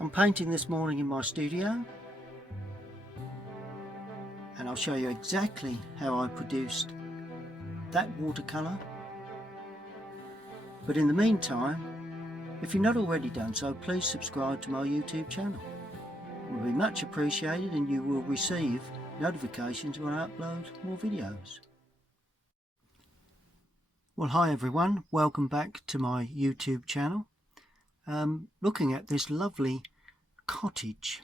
I'm painting this morning in my studio, and I'll show you exactly how I produced that watercolour. But in the meantime, if you've not already done so, please subscribe to my YouTube channel. It will be much appreciated, and you will receive notifications when I upload more videos. Well, hi everyone, welcome back to my YouTube channel. Looking at this lovely cottage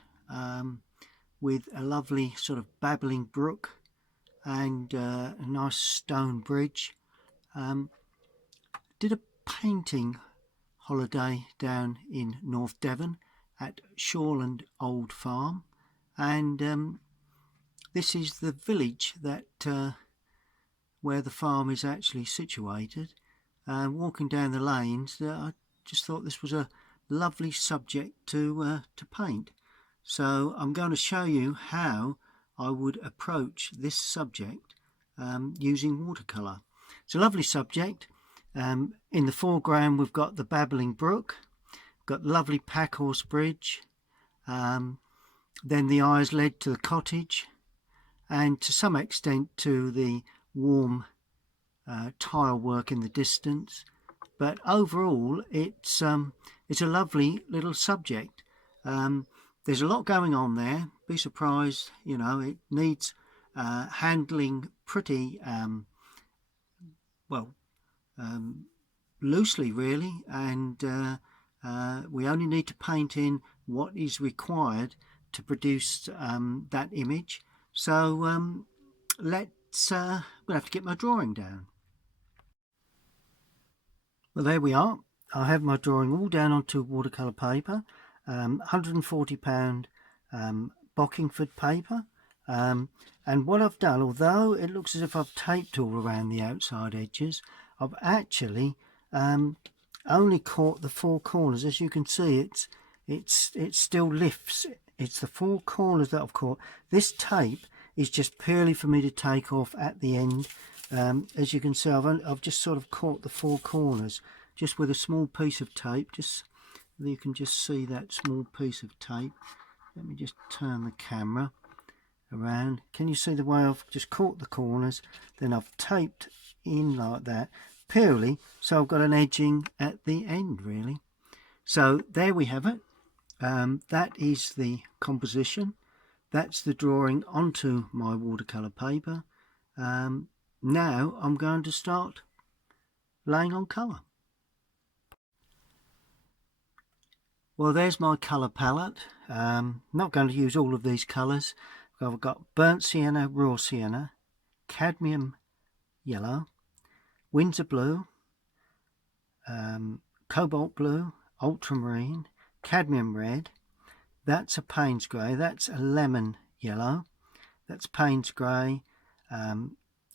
with a lovely sort of babbling brook and a nice stone bridge. Did a painting holiday down in North Devon at Shoreland Old farm, and this is the village that where the farm is actually situated. Walking down the lanes, I just thought this was a lovely subject to paint. So I'm going to show you how I would approach this subject using watercolour. It's a lovely subject. In the foreground we've got the babbling brook, got the lovely packhorse bridge, then the eye is led to the cottage, and to some extent to the warm tile work in the distance. But overall it's a lovely little subject. There's a lot going on there. Be surprised, you know, it needs handling pretty loosely really, and we only need to paint in what is required to produce that image. So let's I'm gonna have to get my drawing down. Well, there we are. I have my drawing all down onto watercolour paper, 140 pound Bockingford paper, and what I've done, although it looks as if I've taped all around the outside edges, I've actually only caught the four corners. As you can see, it still lifts. It's the four corners that I've caught. This tape is just purely for me to take off at the end. As you can see, I've just sort of caught the four corners just with a small piece of tape. Just you can just see that small piece of tape. Let me just turn the camera around. Can you see the way I've just caught the corners, then I've taped in like that, purely so I've got an edging at the end really. So there we have it. That is the composition. That's the drawing onto my watercolour paper. Now I'm going to start laying on colour. Well, there's my colour palette. Not going to use all of these colours. I've got burnt sienna, raw sienna, cadmium yellow, Windsor blue, cobalt blue, ultramarine, cadmium red. That's a Payne's grey. That's a lemon yellow. That's Payne's grey,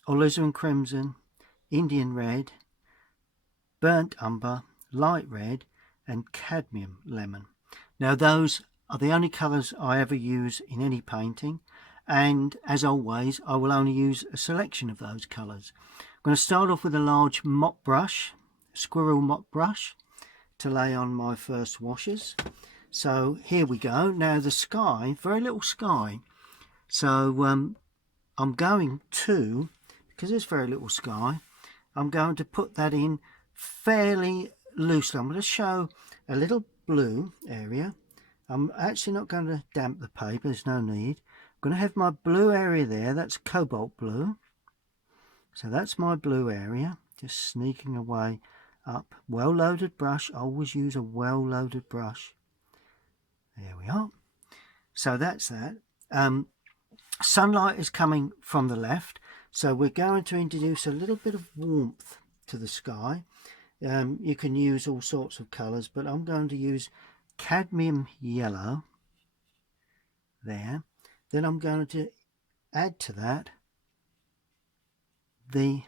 alizarin crimson, Indian red, burnt umber, light red, and cadmium lemon. Now those are the only colours I ever use in any painting, and as always I will only use a selection of those colours. I'm going to start off with a large mop brush, squirrel mop brush, to lay on my first washes. So here we go. Now the sky, very little sky, so I'm going to, because there's very little sky, I'm going to put that in fairly loosely. I'm going to show a little blue area. I'm actually not going to damp the paper, there's no need. I'm going to have my blue area there, that's cobalt blue. So that's my blue area, just sneaking away up. Well-loaded brush, always use a well-loaded brush. There we are. So that's that. Sunlight is coming from the left, so we're going to introduce a little bit of warmth to the sky. You can use all sorts of colours, but I'm going to use cadmium yellow there. Then I'm going to add to that the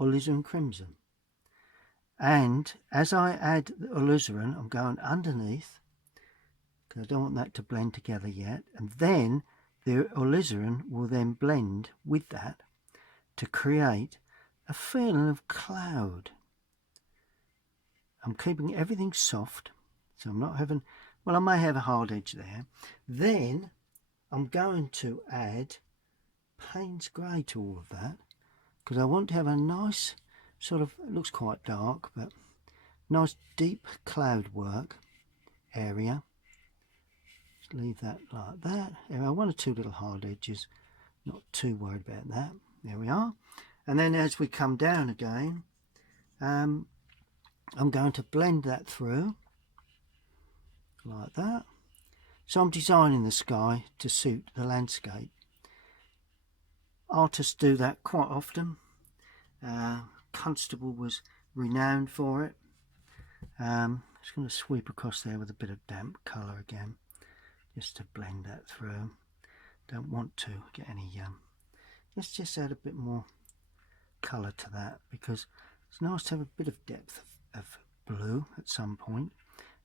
alizarin crimson, and as I add the alizarin, I'm going underneath because I don't want that to blend together yet, and then the alizarin will then blend with that to create a feeling of cloud. I'm keeping everything soft, so I'm not having, well, I may have a hard edge there. Then I'm going to add Payne's grey to all of that, because I want to have a nice sort of, it looks quite dark, but nice deep cloud work area. Just leave that like that. Anyway, one or two little hard edges, not too worried about that. There we are. And then as we come down again, I'm going to blend that through like that. So I'm designing the sky to suit the landscape. Artists do that quite often. Constable was renowned for it. Just going to sweep across there with a bit of damp colour again, just to blend that through. Don't want to get any let's just add a bit more colour to that, because it's nice to have a bit of depth of blue at some point.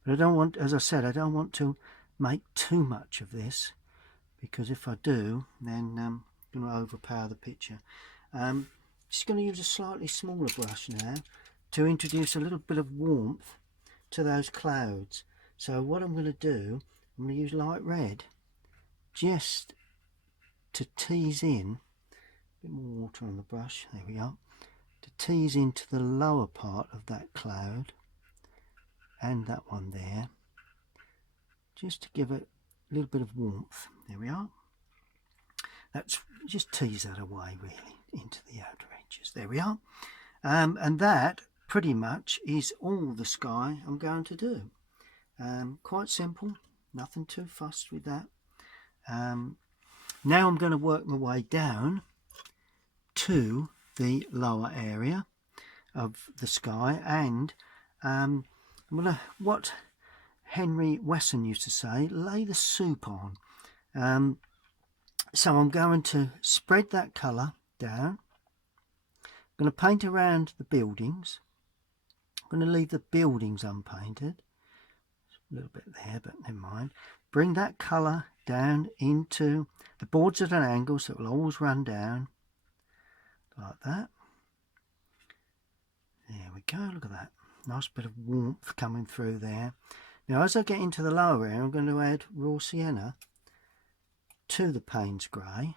But I don't want, as I said, I don't want to make too much of this, because if I do, then I'm going to overpower the picture. Just going to use a slightly smaller brush now to introduce a little bit of warmth to those clouds. So what I'm going to do, I'm going to use light red just to tease in a bit more water on the brush. There we are. To tease into the lower part of that cloud and that one there, just to give it a little bit of warmth. There we are. That's just tease that away really into the outer edges. There we are. And that pretty much is all the sky I'm going to do. Quite simple, nothing too fussed with that. Now I'm going to work my way down to the lower area of the sky, and I'm going to, what Henry Wesson used to say, lay the soup on. So I'm going to spread that colour down. I'm going to paint around the buildings. I'm going to leave the buildings unpainted. A little bit there, but never mind. Bring that colour down into the boards at an angle, so it will always run down like that. There we go, look at that. Nice bit of warmth coming through there. Now as I get into the lower area, I'm going to add raw sienna to the Payne's grey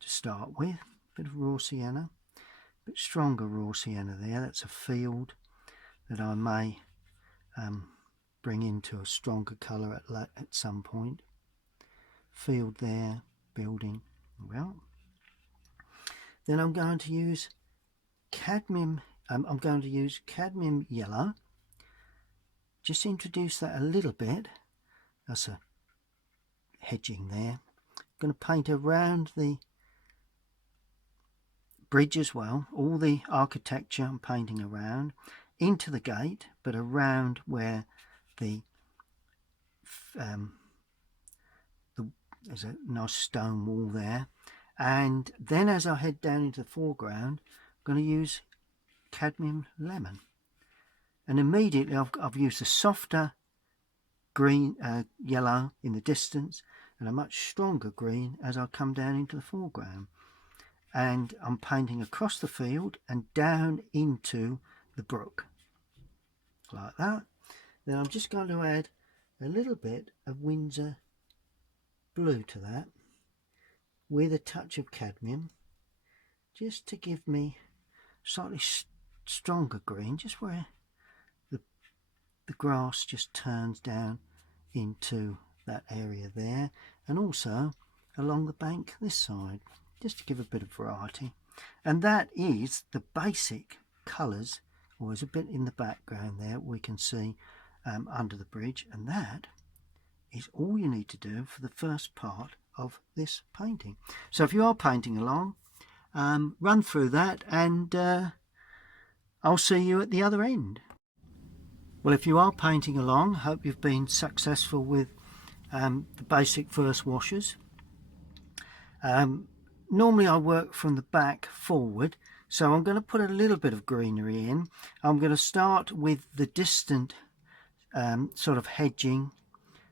to start with. A bit of raw sienna, a bit stronger raw sienna there. That's a field that I may bring into a stronger colour at some point. Field there, building. Well, then I'm going to use cadmium. I'm going to use cadmium yellow. Just introduce that a little bit. That's a hedging there. I'm going to paint around the bridge as well. All the architecture I'm painting around, into the gate, but around where there's a nice stone wall there. And then as I head down into the foreground, I'm going to use cadmium lemon, and immediately I've used a softer green yellow in the distance and a much stronger green as I come down into the foreground, and I'm painting across the field and down into the brook like that. Then I'm just going to add a little bit of Windsor blue to that with a touch of cadmium, just to give me slightly stronger green, just where the grass just turns down into that area there, and also along the bank this side, just to give a bit of variety. And that is the basic colours, or there's a bit in the background there we can see under the bridge, and that is all you need to do for the first part of this painting. So if you are painting along, run through that, and I'll see you at the other end. Well, if you are painting along, hope you've been successful with the basic first washes. Normally I work from the back forward, so I'm going to put a little bit of greenery in. I'm going to start with the distant sort of hedging,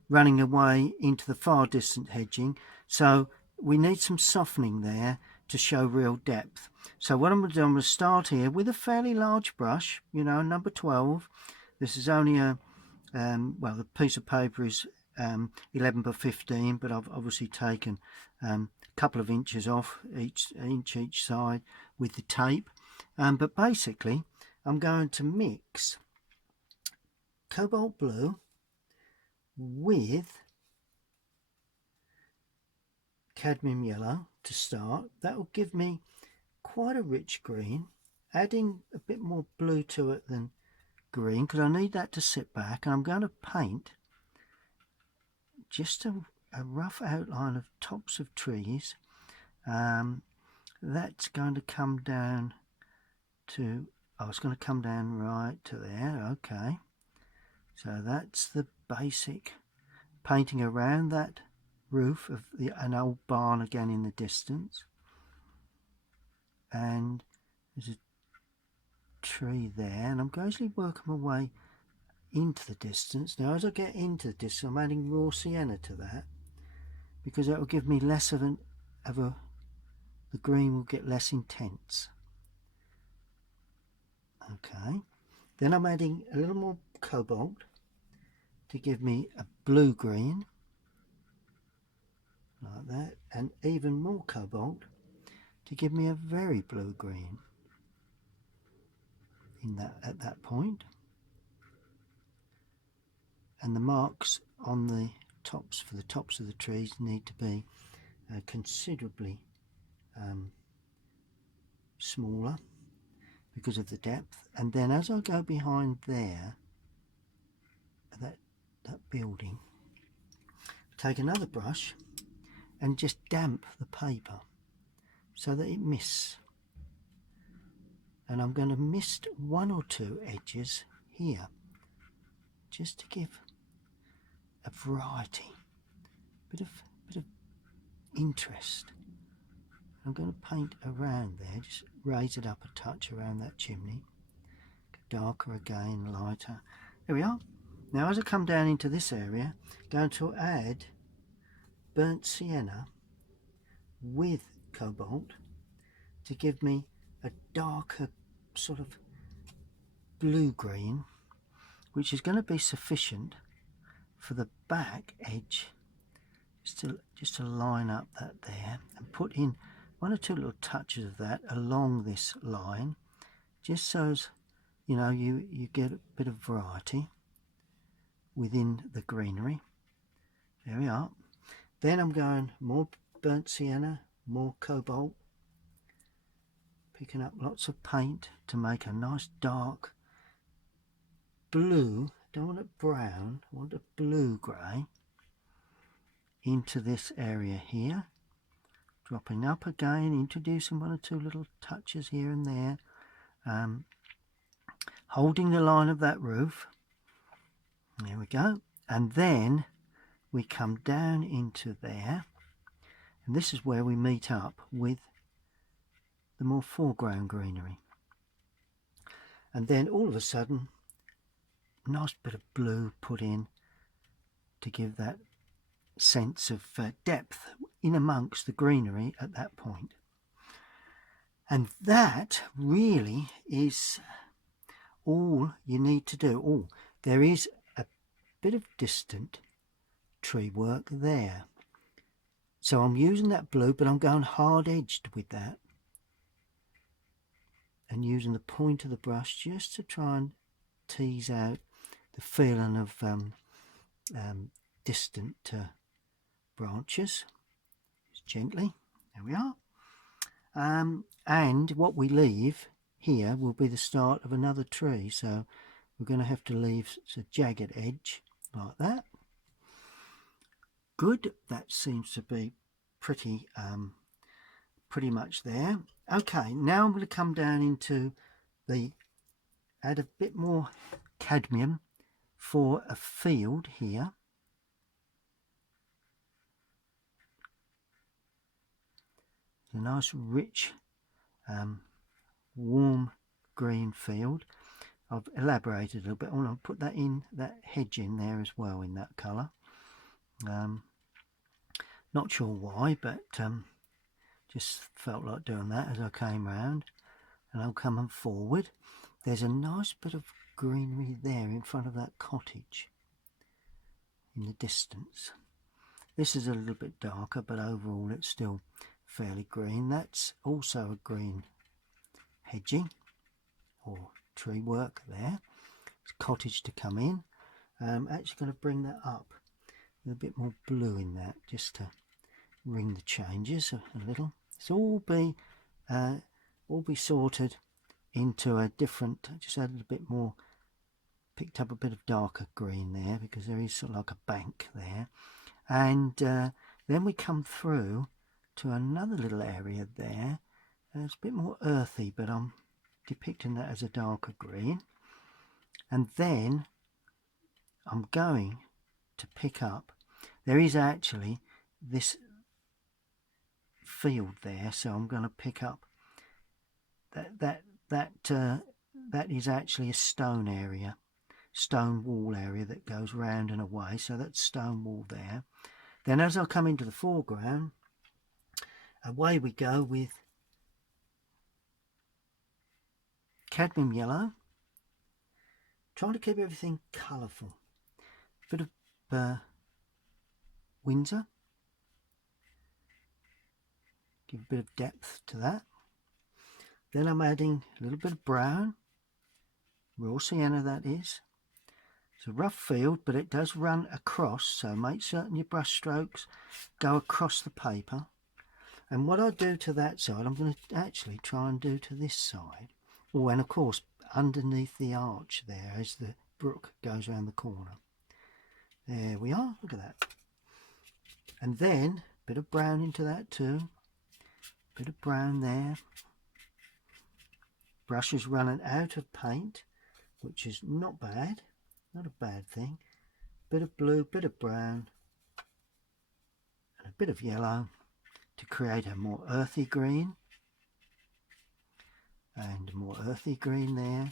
running away into the far distant hedging. So we need some softening there to show real depth. So what I'm going to do, I'm going to start here with a fairly large brush, you know, number 12. This is only a, well, the piece of paper is 11 by 15, but I've obviously taken a couple of inches off each side with the tape. But basically, I'm going to mix cobalt blue with cadmium yellow to start. That will give me quite a rich green, adding a bit more blue to it than green because I need that to sit back. And I'm going to paint just a rough outline of tops of trees. That's going to come down to, oh, it's going to come down right to there. Okay, so that's the basic painting around that roof of an old barn again in the distance, and there's a tree there, and I'm gradually working my way into the distance. Now as I get into the distance, I'm adding raw sienna to that because that will give me less of the green will get less intense. Okay, then I'm adding a little more cobalt to give me a blue green like that, and even more cobalt to give me a very blue green in that at that point. And the marks on the tops for the tops of the trees need to be considerably smaller because of the depth. And then as I go behind there, that building, take another brush and just damp the paper so that it mists. And I'm going to mist one or two edges here just to give a variety, bit of interest. I'm going to paint around there, just raise it up a touch around that chimney, darker again, lighter. There we are. Now as I come down into this area, I'm going to add burnt sienna with cobalt to give me a darker sort of blue-green, which is going to be sufficient for the back edge, just to line up that there and put in one or two little touches of that along this line, just so as you know you get a bit of variety within the greenery. There we are. Then I'm going more burnt sienna, more cobalt, picking up lots of paint to make a nice dark blue. Don't want it brown, I want a blue grey into this area here, dropping up again, introducing one or two little touches here and there, holding the line of that roof. There we go. And then we come down into there, and this is where we meet up with the more foreground greenery. And then all of a sudden, nice bit of blue put in to give that sense of depth in amongst the greenery at that point. And that really is all you need to do. Oh, there is a bit of distant tree work there, so I'm using that blue, but I'm going hard edged with that and using the point of the brush just to try and tease out the feeling of distant branches, just gently. There we are. And what we leave here will be the start of another tree, so we're going to have to leave a jagged edge like that. Good, that seems to be pretty much there. Okay, now I'm going to come down into add a bit more cadmium for a field here. A nice rich warm green field. I've elaborated a little bit. I want to put that in, that hedge in there as well in that colour. Not sure why, but Just felt like doing that as I came round, and I'm coming forward. There's a nice bit of greenery there in front of that cottage in the distance. This is a little bit darker, but overall it's still fairly green. That's also a green hedging or tree work there. It's cottage to come in. I'm actually going to bring that up with a bit more blue in that, just to ring the changes a little. It's all be sorted into a different. Just added a bit more, picked up a bit of darker green there because there is sort of like a bank there, and then we come through to another little area there. It's a bit more earthy, but I'm depicting that as a darker green, and then I'm going to pick up. There is actually this field there, so I'm going to pick up that is actually a stone area, stone wall area that goes round and away, so that's stone wall there. Then as I come into the foreground, away we go with cadmium yellow, trying to keep everything colourful. Bit of Windsor, give a bit of depth to that. Then I'm adding a little bit of brown, raw sienna that is. It's a rough field, but it does run across, so make certain your brush strokes go across the paper. And what I do to that side, I'm going to actually try and do to this side. Oh, and of course, underneath the arch there, as the brook goes around the corner. There we are, look at that. And then, a bit of brown into that too. Bit of brown there. Brush is running out of paint, which is not bad, not a bad thing. Bit of blue, bit of brown, and a bit of yellow to create a more earthy green. And more earthy green there.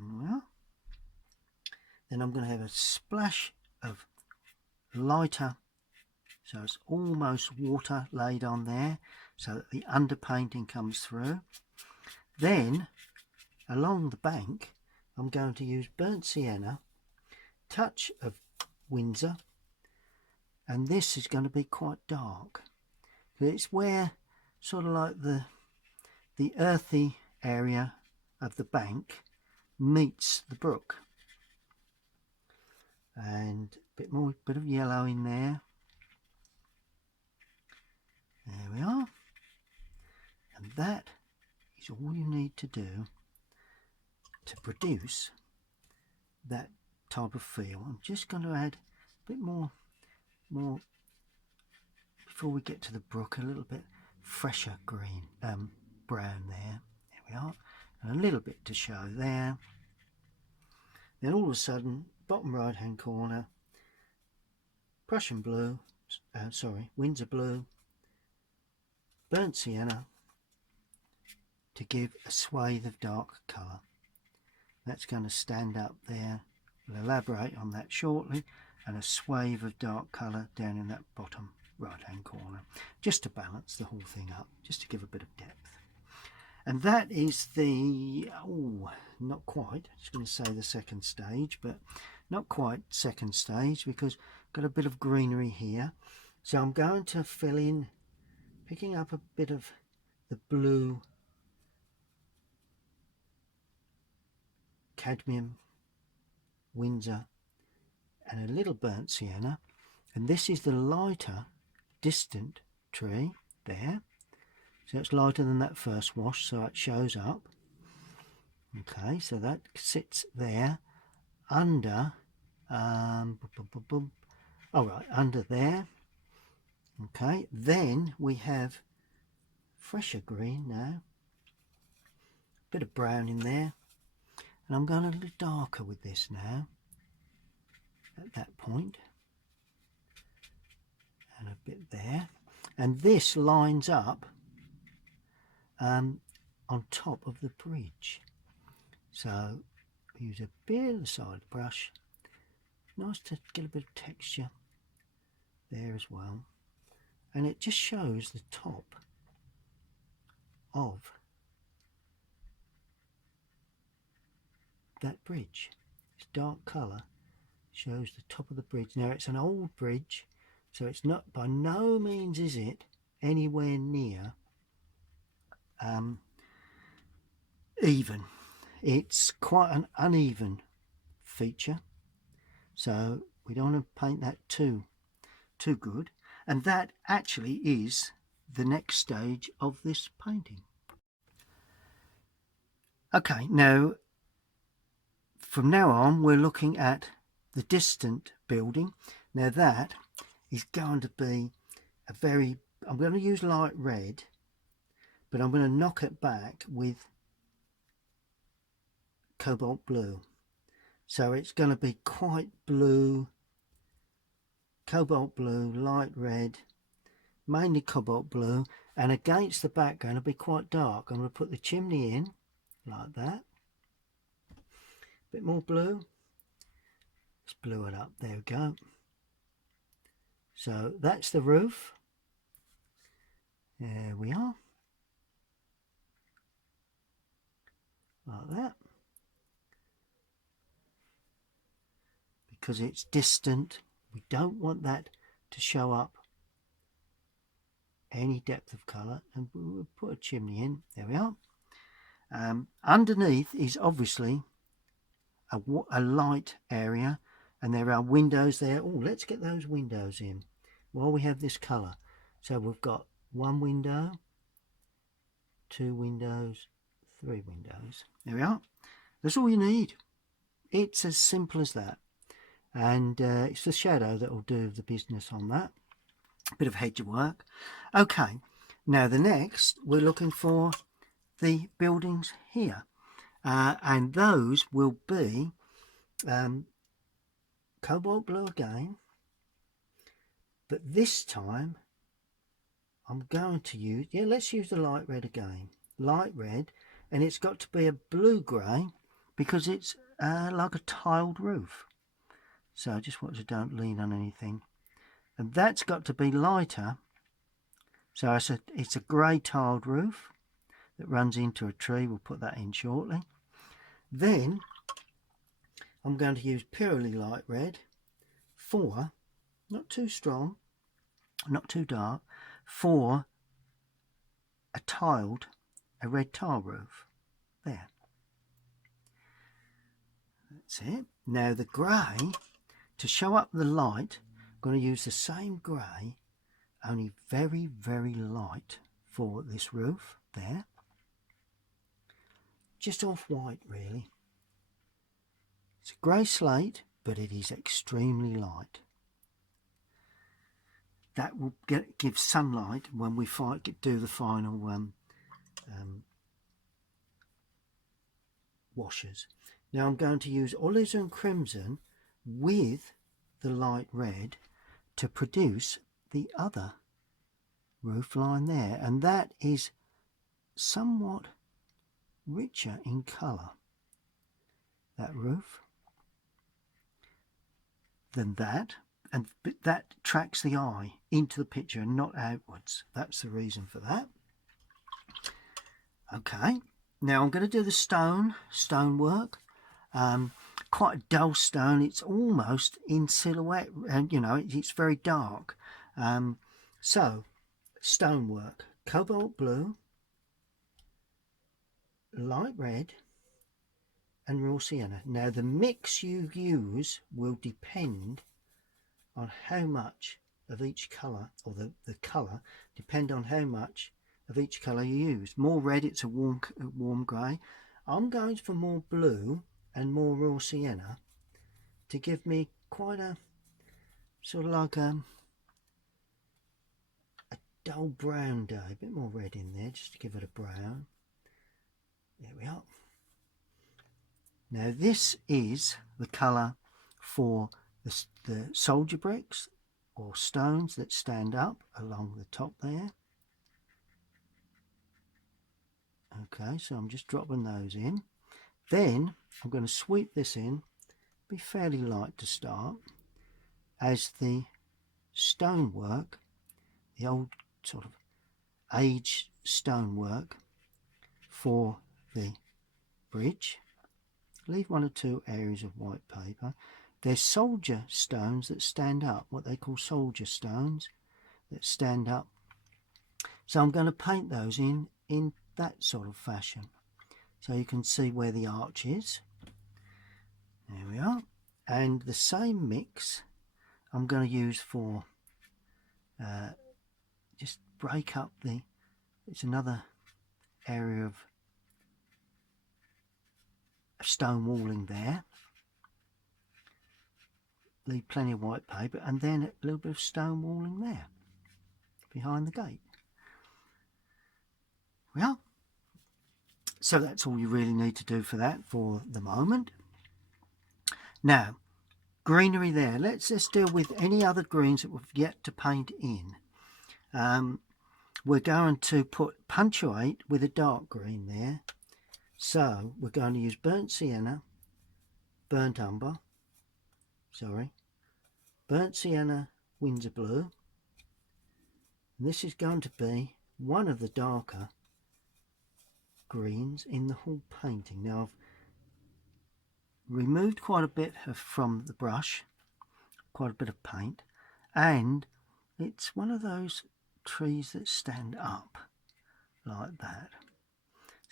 Well, then I'm going to have a splash of lighter, so it's almost water laid on there, so that the underpainting comes through. Then along the bank I'm going to use burnt sienna, touch of Windsor, and this is going to be quite dark. It's where sort of like the earthy area of the bank meets the brook. And a bit more, bit of yellow in there. There we are. And that is all you need to do to produce that type of feel. I'm just going to add a bit more before we get to the brook, a little bit fresher green, brown there. There we are. And a little bit to show there. Then all of a sudden, bottom right hand corner, Prussian blue, Windsor blue, burnt sienna, to give a swathe of dark colour. That's going to stand up there. We'll elaborate on that shortly. And a swathe of dark colour down in that bottom right hand corner, just to balance the whole thing up, just to give a bit of depth. And that is the, not quite, I was going to say the second stage, but not quite second stage, because I've got a bit of greenery here. So I'm going to fill in, picking up a bit of the blue cadmium Windsor and a little burnt sienna, and this is the lighter distant tree there, so it's lighter than that first wash, so it shows up. Okay, so that sits there under under there. Okay, then we have fresher green now, bit of brown in there, and I'm going a little darker with this now at that point, and a bit there, and this lines up on top of the bridge. So use a bit of the side brush, nice to get a bit of texture there as well. and it just shows the top of that bridge. It's dark colour, shows the top of the bridge. Now it's an old bridge, so it's not, by no means is it anywhere near even. It's quite an uneven feature, so we don't want to paint that too good. And that actually is the next stage of this painting. Okay, now from now on we're looking at the distant building. Now that is going to be a very, I'm going to use light red, but I'm going to knock it back with cobalt blue. So it's going to be quite blue, cobalt blue, light red, mainly cobalt blue, and against the background it'll be quite dark. I'm going to put the chimney in like that. A bit more blue. Let's blue it up. There we go. So that's the roof. There we are. Like that. Because it's distant, we don't want that to show up any depth of colour, and we'll put a chimney in. There we are. Underneath is obviously a light area, and there are windows there. Oh, let's get those windows in while we have this colour. So we've got one window, two windows, three windows. There we are. That's all you need. It's as simple as that. And it's the shadow that will do the business on that. A bit of hedge work. Okay, now the next we're looking for the buildings here, and those will be cobalt blue again, but this time I'm going to use, let's use the light red again. Light red, and it's got to be a blue grey because it's like a tiled roof. So I just want to don't lean on anything. And that's got to be lighter. So it's a grey tiled roof that runs into a tree. We'll put that in shortly. Then I'm going to use purely light red for, not too strong, not too dark, for a red tile roof. There. That's it. Now the grey, to show up the light, I'm going to use the same grey, only very, very light for this roof there. Just off-white, really. It's a grey slate, but it is extremely light. That will give sunlight when we do the final washers. Now I'm going to use alizarin crimson with the light red to produce the other roof line there, and that is somewhat richer in colour, that roof, than that, and that tracks the eye into the picture and not outwards. That's the reason for that. Okay, now I'm going to do the stonework. Quite a dull stone. It's almost in silhouette, and it's very dark. So stonework, cobalt blue, light red, and raw sienna. Now the mix you use will depend on how much of each colour, or the colour depend on how much of each colour you use. More red, it's a warm grey. I'm going for more blue and more raw sienna to give me quite a sort of like a dull brown day. A bit more red in there just to give it a brown. There we are. Now this is the colour for the soldier bricks or stones that stand up along the top there. Okay, so I'm just dropping those in. Then I'm going to sweep this in, be fairly light to start, as the stonework the old sort of aged stonework for the bridge. Leave 1 or 2 areas of white paper. There's soldier stones that stand up, what they call soldier stones that stand up. So I'm going to paint those in that sort of fashion. So you can see where the arch is. There we are. And the same mix I'm going to use for just break up it's another area of stone walling there. Leave plenty of white paper and then a little bit of stone walling there behind the gate. Well, so that's all you really need to do for that for the moment. Now, greenery there. Let's deal with any other greens that we've yet to paint in. We're going to punctuate with a dark green there. So we're going to use burnt sienna, burnt umber, burnt sienna, Windsor blue. And this is going to be one of the darker greens in the whole painting. Now I've removed quite a bit from the brush, quite a bit of paint, and it's one of those trees that stand up like that.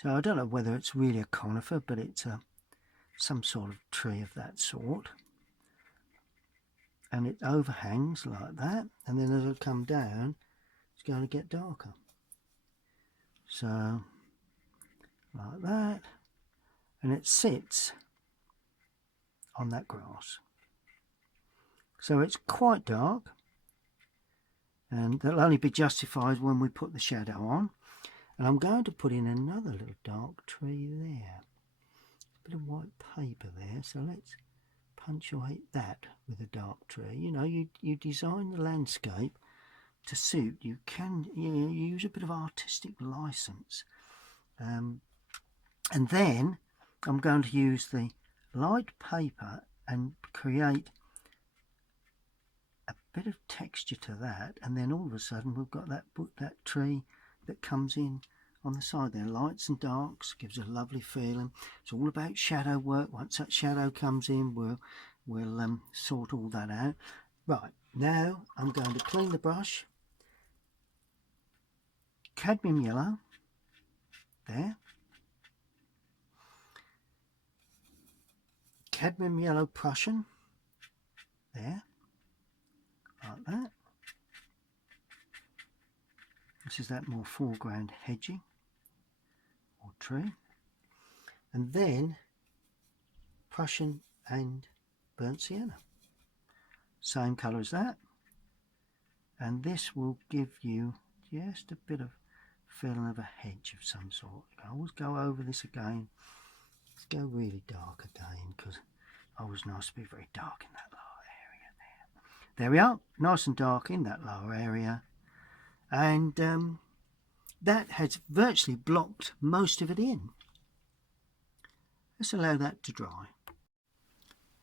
So I don't know whether it's really a conifer, but it's some sort of tree of that sort. And it overhangs like that, and then as I come down, it's going to get darker. So, like that, and it sits on that grass. So it's quite dark, and that'll only be justified when we put the shadow on. And I'm going to put in another little dark tree there. A bit of white paper there, so let's punctuate that with a dark tree. You know, you design the landscape to suit. You use a bit of artistic license. And then I'm going to use the light paper and create a bit of texture to that, and then all of a sudden we've got that tree that comes in on the side there. Lights and darks, gives a lovely feeling. It's all about shadow work. Once that shadow comes in, we'll sort all that out. Right, now I'm going to clean the brush. Cadmium yellow there. Cadmium yellow Prussian there, like that. This is that more foreground hedging or tree. And then Prussian and burnt sienna. Same colour as that. And this will give you just a bit of feeling of a hedge of some sort. I always go over this again. Let's go really dark again, because it's always nice to be very dark in that lower area there. There we are, nice and dark in that lower area. And that has virtually blocked most of it in. Let's allow that to dry.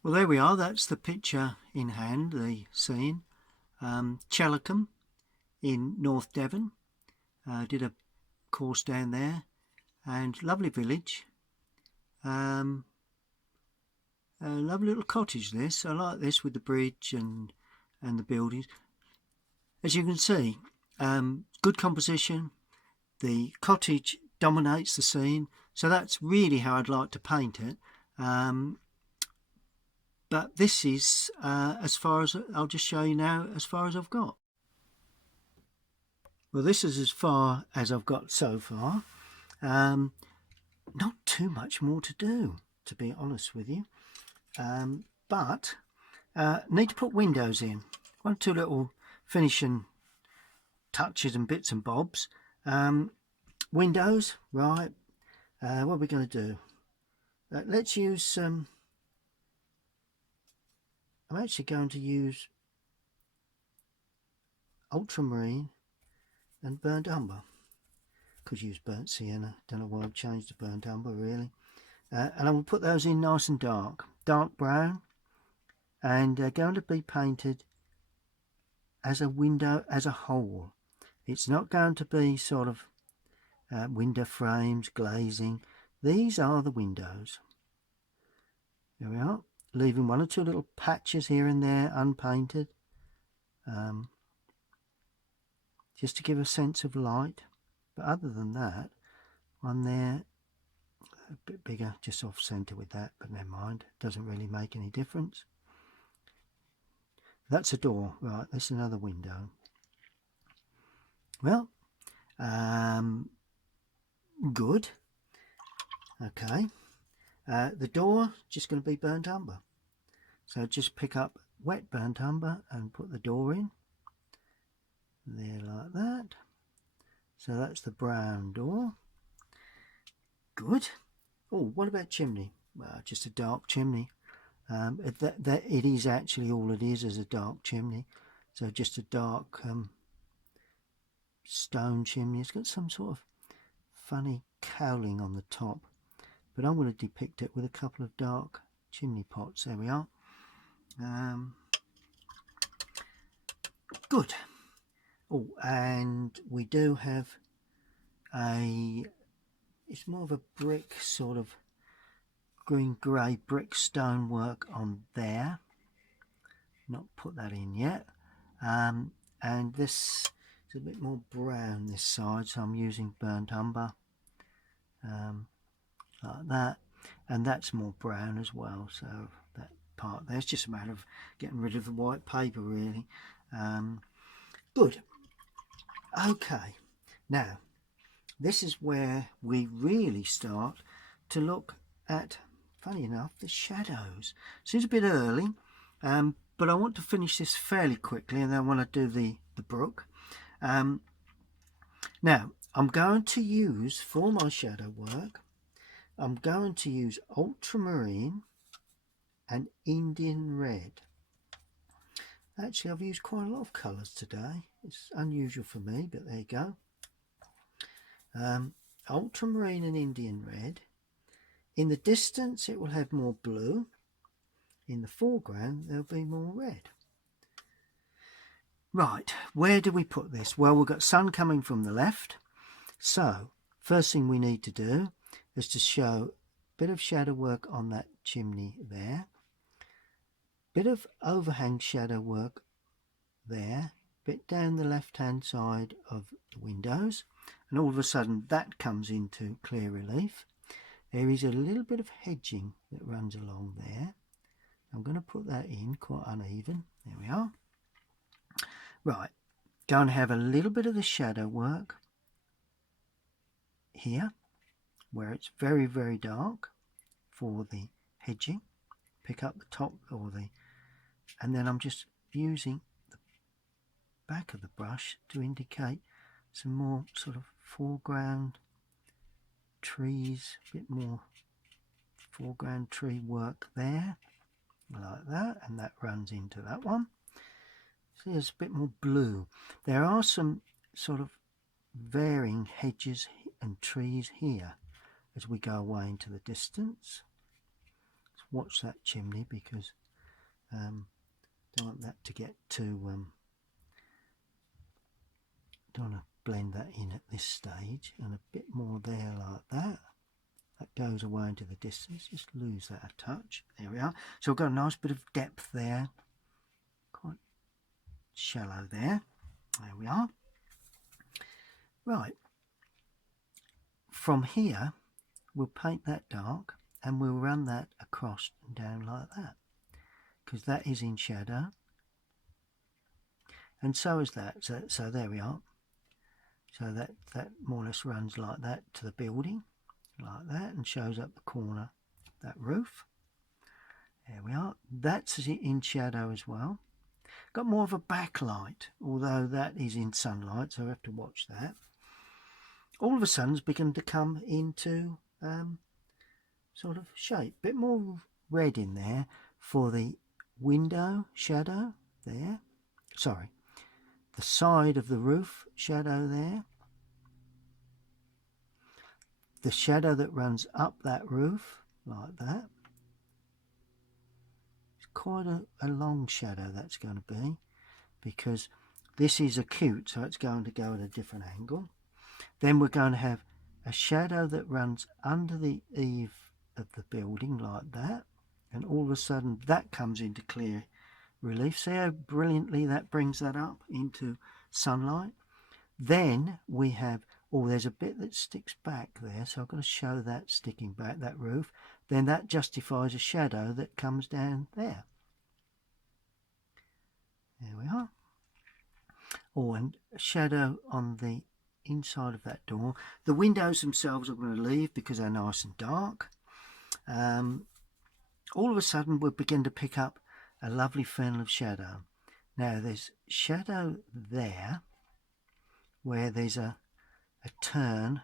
Well, there we are. That's the picture in hand, the scene. Challacome in North Devon. Did a course down there, and lovely village. A lovely little cottage this. I like this with the bridge and the buildings. As you can see, good composition. The cottage dominates the scene, so that's really how I'd like to paint it. But this is as far as I'll just show you now, as far as I've got. Well, this is as far as I've got so far. Not too much more to do, to be honest with you. But need to put windows in. 1 or 2 little finishing touches and bits and bobs. Windows, right. What are we going to do? Let's use I'm actually going to use ultramarine and burnt umber. Could use burnt sienna. Don't know why I've changed to burnt umber really. And I will put those in nice and dark brown, and they're going to be painted as a window as a whole. It's not going to be sort of window frames, glazing. These are the windows. There we are, leaving one or two little patches here and there unpainted, just to give a sense of light. But other than that, one there, a bit bigger, just off centre with that, but never mind, doesn't really make any difference. That's a door. Right, that's another window. Well, good. Okay, the door just going to be burnt umber, so just pick up wet burnt umber and put the door in there like that. So that's the brown door. Good. Oh, what about chimney? Well, just a dark chimney. It is actually all it is a dark chimney. So just a dark stone chimney. It's got some sort of funny cowling on the top, but I'm going to depict it with a couple of dark chimney pots. There we are. Good. Oh, and we do have it's more of a brick, sort of green grey brick stonework on there. Not put that in yet. And this is a bit more brown this side, so I'm using burnt umber, like that, and that's more brown as well. So that part there, it's just a matter of getting rid of the white paper, really. Good. Okay, now this is where we really start to look at, funny enough, the shadows. Seems a bit early, but I want to finish this fairly quickly, and then I want to do the brook. Now I'm going to use, for my shadow work, I'm going to use ultramarine and Indian red. Actually, I've used quite a lot of colours today. It's unusual for me, but there you go. Ultramarine and Indian red. In the distance it will have more blue. In the foreground there'll be more red. Right, where do we put this? Well, we've got sun coming from the left, so first thing we need to do is to show a bit of shadow work on that chimney there, bit of overhang shadow work there, bit down the left hand side of the windows, and all of a sudden that comes into clear relief. There is a little bit of hedging that runs along there. I'm going to put that in quite uneven. There we are. Right, going to have a little bit of the shadow work here where it's very, very dark for the hedging. Pick up the top or and then I'm just using the back of the brush to indicate some more sort of foreground trees, a bit more foreground tree work there, like that, and that runs into that one. So there's a bit more blue. There are some sort of varying hedges and trees here as we go away into the distance. Let's watch that chimney, because don't want that to get too don't want to blend that in at this stage, and a bit more there like that. That goes away into the distance. Just lose that a touch. There we are. So we've got a nice bit of depth there, quite shallow there. There we are. Right, from here we'll paint that dark and we'll run that across and down like that, because that is in shadow, and so is that. So there we are. So that more or less runs like that to the building, like that, and shows up the corner, that roof. There we are. That's in shadow as well. Got more of a backlight, although that is in sunlight, so I have to watch that. All of a sudden it's begun to come into sort of shape. Bit more red in there for the window shadow there. Sorry, the side of the roof shadow there. The shadow that runs up that roof, like that. It's quite a long shadow that's going to be, because this is acute, so it's going to go at a different angle. Then we're going to have a shadow that runs under the eave of the building like that, and all of a sudden that comes into clear relief. See how brilliantly that brings that up into sunlight. Then we have, oh, there's a bit that sticks back there, so I've got to show that sticking back, that roof. Then that justifies a shadow that comes down there. There we are. Oh, and a shadow on the inside of that door. The windows themselves I'm going to leave because they're nice and dark. All of a sudden we'll begin to pick up a lovely fennel of shadow. Now there's shadow there where there's a turn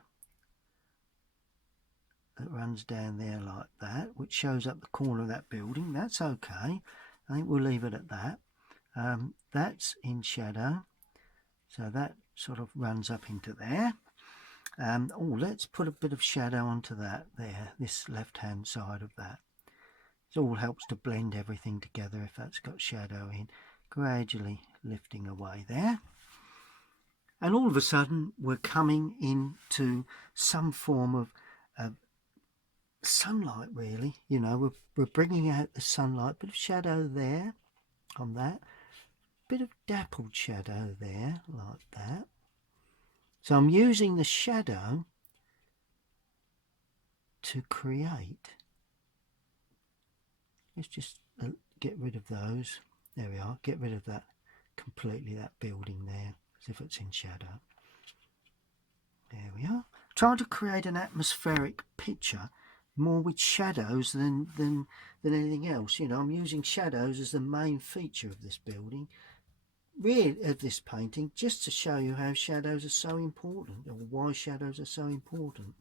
that runs down there like that, which shows up the corner of that building. That's okay. I think we'll leave it at that. That's in shadow, so that sort of runs up into there. Oh, let's put a bit of shadow onto that there, this left hand side of that. It all helps to blend everything together if that's got shadow in, gradually lifting away there. And all of a sudden we're coming into some form of sunlight, really. You know, we're bringing out the sunlight, bit of shadow there on that, bit of dappled shadow there like that. So I'm using the shadow to create. Let's just get rid of those. There we are. Get rid of that completely, that building there, as if it's in shadow. There we are. Trying to create an atmospheric picture more with shadows than anything else. You know, I'm using shadows as the main feature of this building, really, of this painting, just to show you how shadows are so important, or why shadows are so important.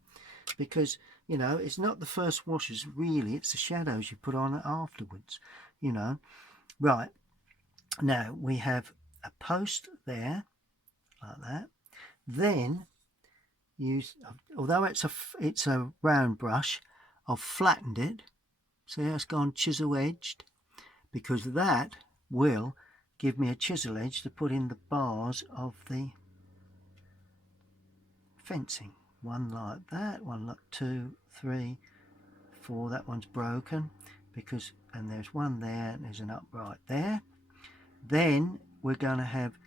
Because, you know, it's not the first washes, really, it's the shadows you put on it afterwards, you know. Right, now we have a post there, like that. Then, although it's a round brush, I've flattened it. See how it's gone chisel edged? Because that will give me a chisel edge to put in the bars of the fencing. One like that, one like 2, 3, 4. That one's broken because, and there's one there, and there's an upright there. Then we're going to have,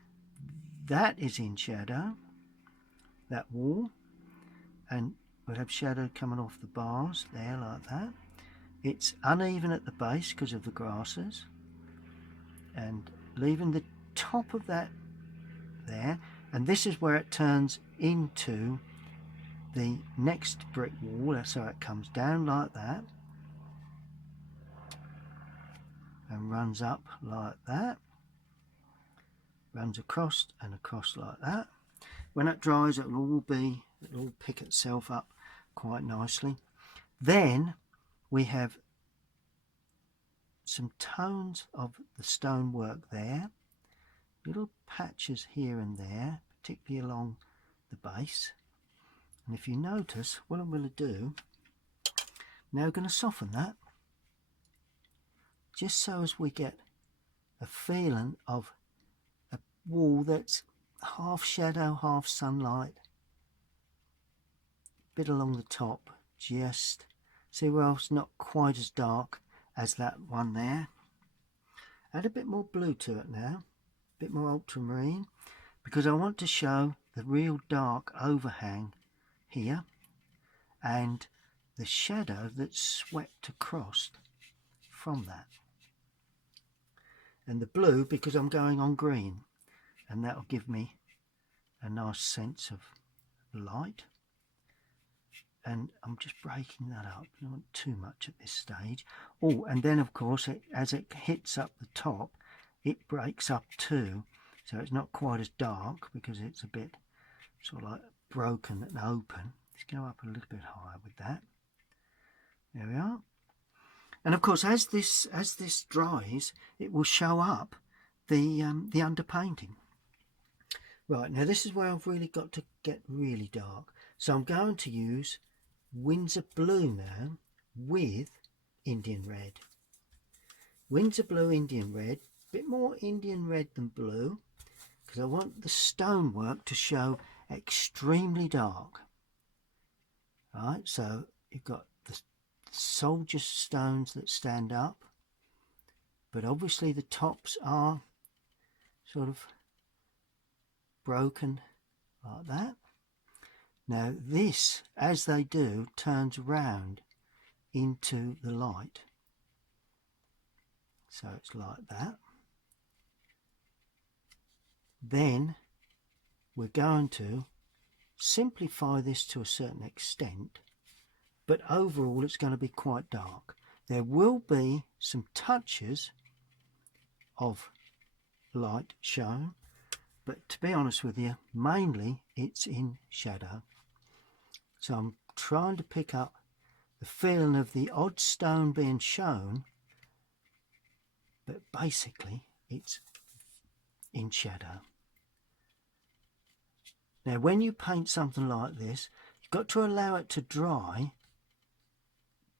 that is in shadow, that wall, and we'll have shadow coming off the bars there like that. It's uneven at the base because of the grasses, and leaving the top of that there, and this is where it turns into the next brick wall, so it comes down like that and runs up like that, runs across and across like that. When it dries, it'll all pick itself up quite nicely. Then we have some tones of the stonework there, little patches here and there, particularly along the base. And if you notice, what I'm going to do now, I'm going to soften that just so as we get a feeling of a wall that's half shadow, half sunlight, bit along the top, just see where it's not quite as dark as that one there. Add a bit more blue to it now, a bit more ultramarine, because I want to show the real dark overhang here and the shadow that's swept across from that. And the blue because I'm going on green, and that'll give me a nice sense of light. And I'm just breaking that up, I don't want too much at this stage. Oh, and then of course as it hits up the top, it breaks up too, so it's not quite as dark because it's a bit sort of like broken and open. Let's go up a little bit higher with that. There we are. And of course, as this dries, it will show up the underpainting. Right, now this is where I've really got to get really dark. So I'm going to use Windsor Blue now with Indian Red. Windsor Blue, Indian Red, a bit more Indian Red than blue, because I want the stonework to show extremely dark. Right, so you've got the soldier stones that stand up, but obviously the tops are sort of broken like that. Now this, as they do, turns round into the light. So it's like that. Then we're going to simplify this to a certain extent, but overall it's going to be quite dark. There will be some touches of light shown, but to be honest with you, mainly it's in shadow. So I'm trying to pick up the feeling of the odd stone being shown, but basically it's in shadow. Now when you paint something like this, you've got to allow it to dry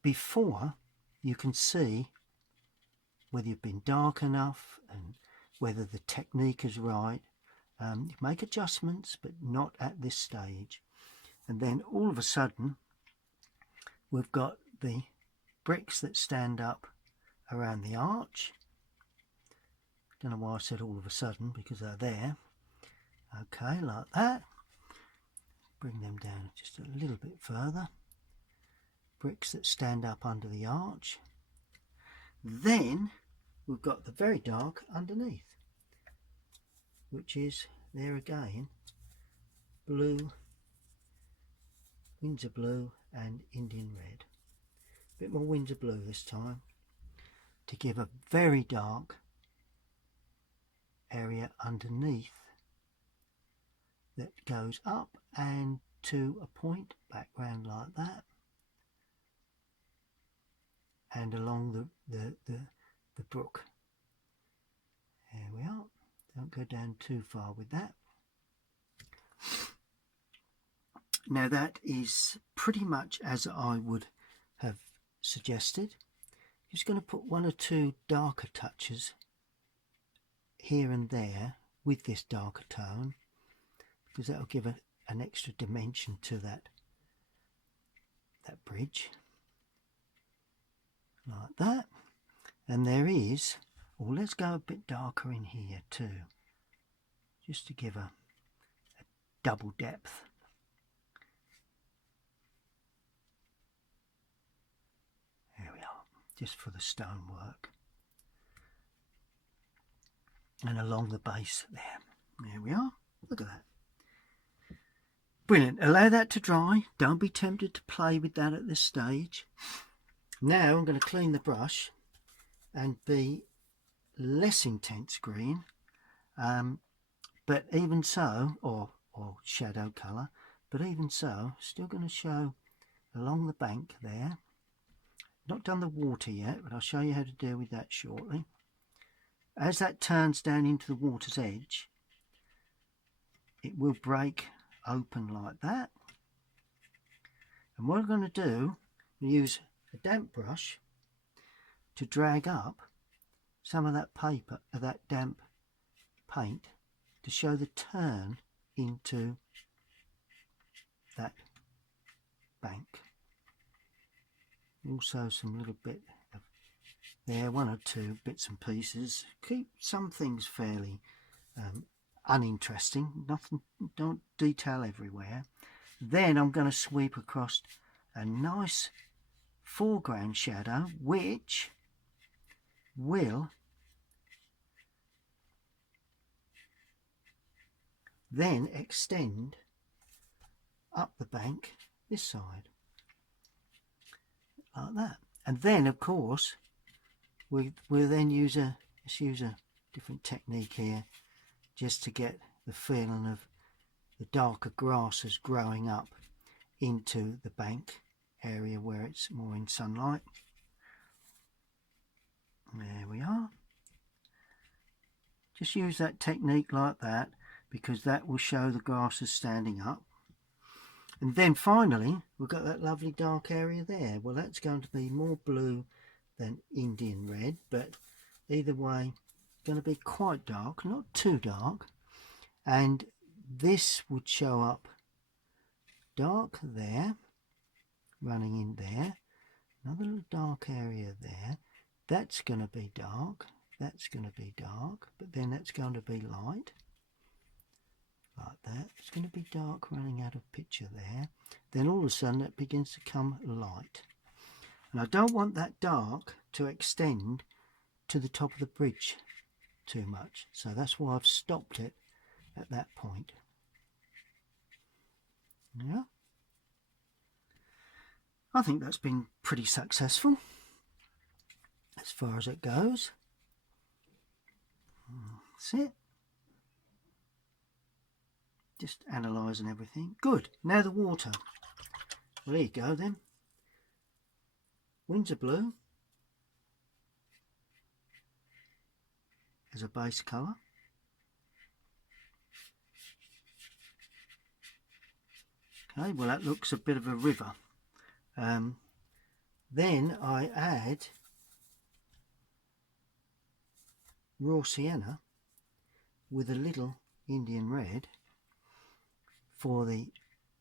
before you can see whether you've been dark enough and whether the technique is right. You make adjustments, but not at this stage. And then all of a sudden we've got the bricks that stand up around the arch. Don't know why I said all of a sudden, because they're there. Okay, like that. Bring them down just a little bit further. Bricks that stand up under the arch. Then we've got the very dark underneath, which is there again, blue, Windsor blue and Indian red. A bit more Windsor blue this time to give a very dark area underneath that goes up and to a point back round like that, and along the brook. There we are. Don't go down too far with that. Now that is pretty much as I would have suggested. Just going to put one or two darker touches here and there with this darker tone, because that will give an extra dimension to that bridge, like that. And there is, well, let's go a bit darker in here too, just to give a double depth. There we are, just for the stonework. And along the base there we are. Look at that. Brilliant. Allow that to dry. Don't be tempted to play with that at this stage. Now I'm going to clean the brush and be less intense green, but even so, or shadow colour, but even so, still going to show along the bank there. Not done the water yet, but I'll show you how to deal with that shortly. As that turns down into the water's edge, it will break open like that. And what I'm going to do, use a damp brush to drag up some of that paper, that damp paint, to show the turn into that bank. Also some little bit of there, one or two bits and pieces. Keep some things fairly uninteresting, nothing, don't detail everywhere. Then I'm going to sweep across a nice foreground shadow, which will then extend up the bank this side, like that. And then of course we'll then use let's use a different technique here, just to get the feeling of the darker grasses growing up into the bank area where it's more in sunlight. There we are. Just use that technique like that, because that will show the grasses standing up. And then finally we've got that lovely dark area there. Well, that's going to be more blue than Indian red, but either way going to be quite dark, not too dark. and this would show up dark there, running in there, another little dark area there. That's going to be dark, that's going to be dark, but then that's going to be light, like that. It's going to be dark running out of picture there. Then all of a sudden it begins to come light. And I don't want that dark to extend to the top of the bridge too much. So that's why I've stopped it at that point. Yeah. I think that's been pretty successful as far as it goes. That's it. Just analysing everything. Good. Now the water. Well, there you go then. Windsor blue as a base colour. Okay, well that looks a bit of a river. Then I add raw sienna with a little Indian red for the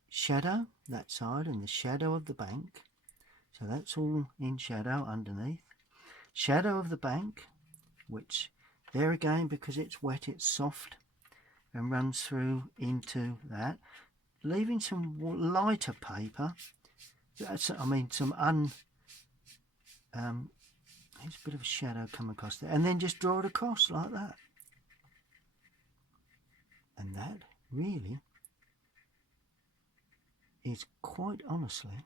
shadow, that side, and the shadow of the bank. So that's all in shadow underneath. Shadow of the bank, which there again, because it's wet, it's soft and runs through into that, leaving some lighter paper. That's, I mean, some there's a bit of a shadow come across there, and then just draw it across like that. And that really is, quite honestly,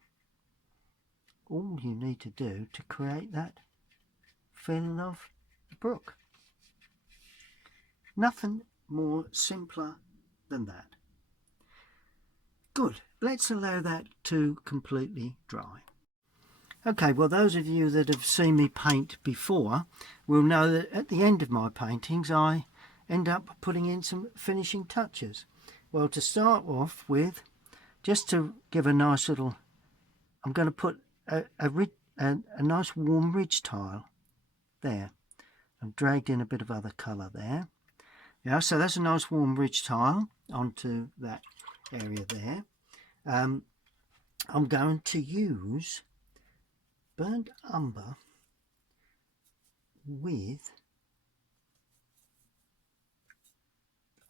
all you need to do to create that feeling of the brook. Nothing more simpler than that. Good. Let's allow that to completely dry. Okay, well, those of you that have seen me paint before will know that at the end of my paintings I end up putting in some finishing touches. Well, to start off with, just to give a nice little, I'm going to put a nice warm ridge tile there. I've dragged in a bit of other colour there. Yeah, so that's a nice warm ridge tile onto that area there. I'm going to use burnt umber with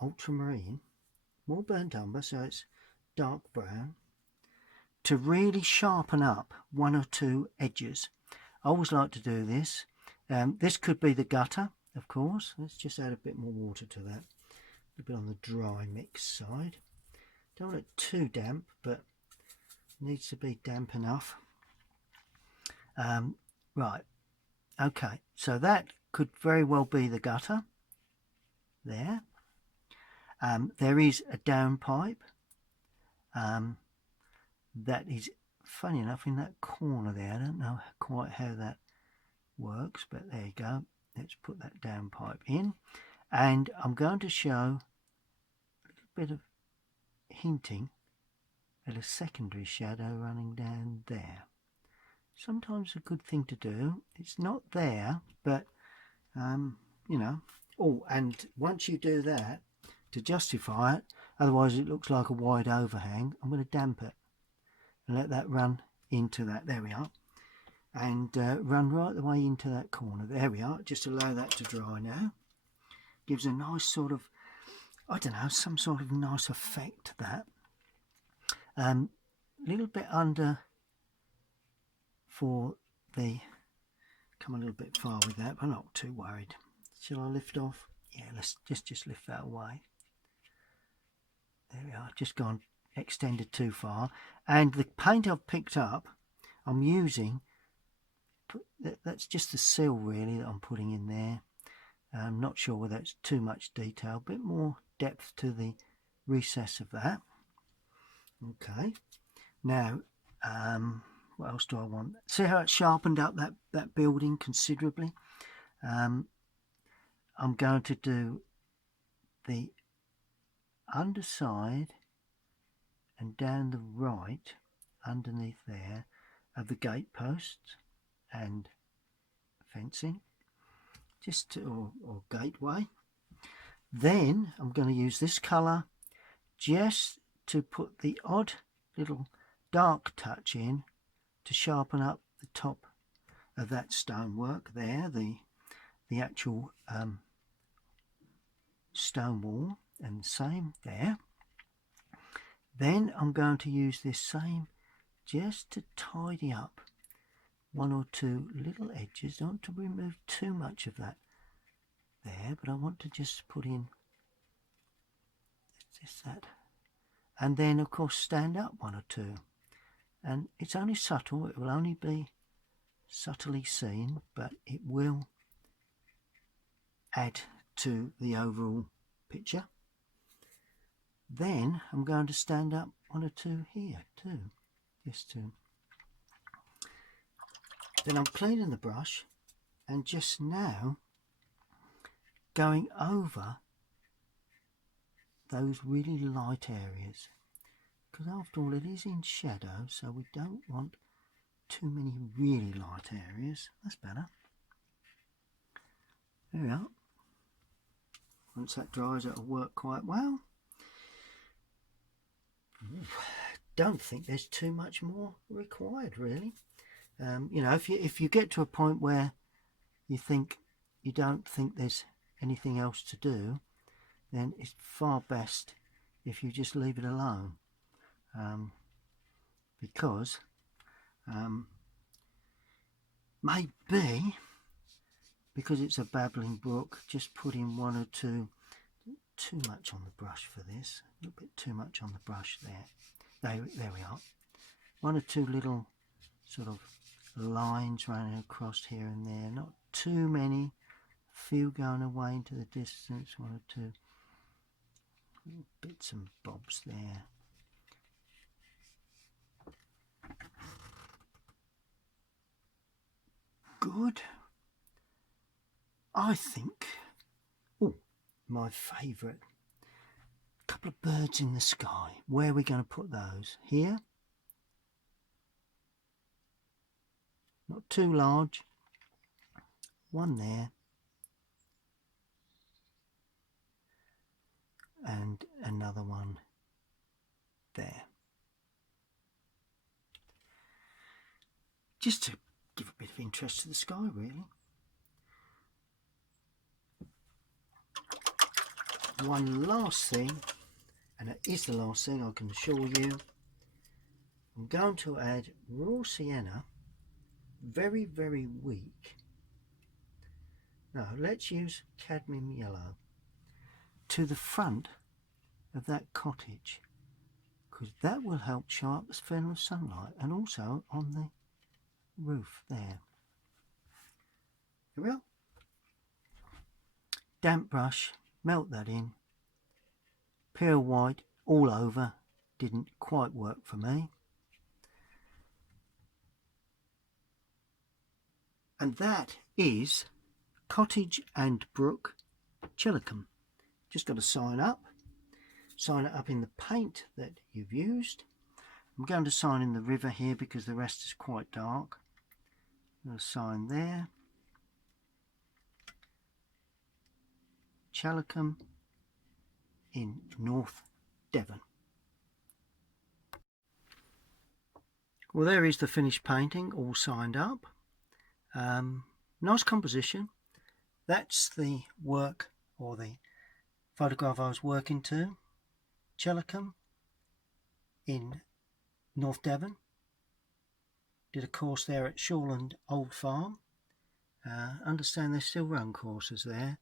ultramarine, more burnt umber, so it's dark brown, to really sharpen up one or two edges. I always like to do this. This could be the gutter, of course. Let's just add a bit more water to that, a bit on the dry mix side. Don't want it too damp, but needs to be damp enough. Right, okay, so that could very well be the gutter there. There is a downpipe that is, funny enough, in that corner there. I don't know quite how that works, but there you go. Let's put that downpipe in, and I'm going to show a little bit of hinting at a secondary shadow running down there. Sometimes a good thing to do. It's not there, but you know. Oh, and once you do that, to justify it, otherwise it looks like a wide overhang, I'm going to damp it and let that run into that. There we are. And run right the way into that corner. There we are. Just allow that to dry now. Gives a nice sort of, I don't know, some sort of nice effect to that. Little bit under for the, come a little bit far with that, but I'm not too worried. Shall I lift off? Yeah, let's just lift that away. There we are. Just gone extended too far. And the paint I've picked up, I'm using, that's just the seal really that I'm putting in there. I'm not sure whether it's too much detail, a bit more depth to the recess of that. Okay, now what else do I want? See how it sharpened up that building considerably? I'm going to do the underside and down the right underneath there of the gate posts and fencing, just to, or gateway Then I'm going to use this colour just to put the odd little dark touch in to sharpen up the top of that stonework there, the actual stone wall, and the same there. Then I'm going to use this same just to tidy up one or two little edges. I don't want to remove too much of that there, but I want to just put in just that, and then of course stand up one or two, and it's only subtle, it will only be subtly seen, but it will add to the overall picture. Then I'm going to stand up one or two here too, just to, then I'm cleaning the brush and just now going over those really light areas, because after all it is in shadow, so we don't want too many really light areas. That's better. There we are. Once that dries, it'll work quite well. Don't think there's too much more required, really. You know, if you get to a point where you think you don't think there's anything else to do, then it's far best if you just leave it alone, because maybe because it's a babbling brook, just put in one or two, too much on the brush for this, a little bit too much on the brush there. There we are. One or two little sort of lines running across here and there, not too many, a few going away into the distance, one or two bits and bobs there. Good. I think, oh, my favourite, a couple of birds in the sky. Where are we going to put those? Here? Not too large. One there. And another one there. Just to give a bit of interest to the sky, really. One last thing, and it is the last thing I can assure you, I'm going to add raw sienna, very, very weak. Now let's use cadmium yellow to the front of that cottage, because that will help show up the sphere of sunlight, and also on the roof there. Here we are. Damp brush, melt that in. Pure white all over, didn't quite work for me. And that is Cottage and Brook Challacome. Just got to sign it up in the paint that you've used. I'm going to sign in the river here because the rest is quite dark. I'm going to sign there. Challacome in North Devon. Well, there is the finished painting, all signed up. Nice composition. That's the work, or the photograph I was working to. Challacome in North Devon. Did a course there at Shoreland Old Farm. Understand they still run courses there.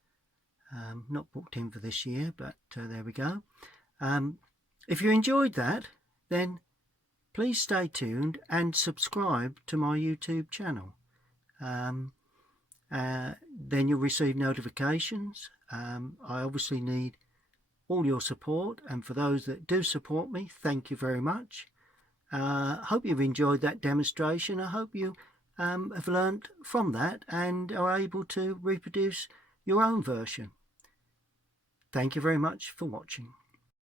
Not booked in for this year, but there we go. If you enjoyed that, then please stay tuned and subscribe to my YouTube channel. Then you'll receive notifications. I obviously need all your support, and for those that do support me, thank you very much. Hope you've enjoyed that demonstration. I hope you have learnt from that and are able to reproduce your own version. Thank you very much for watching.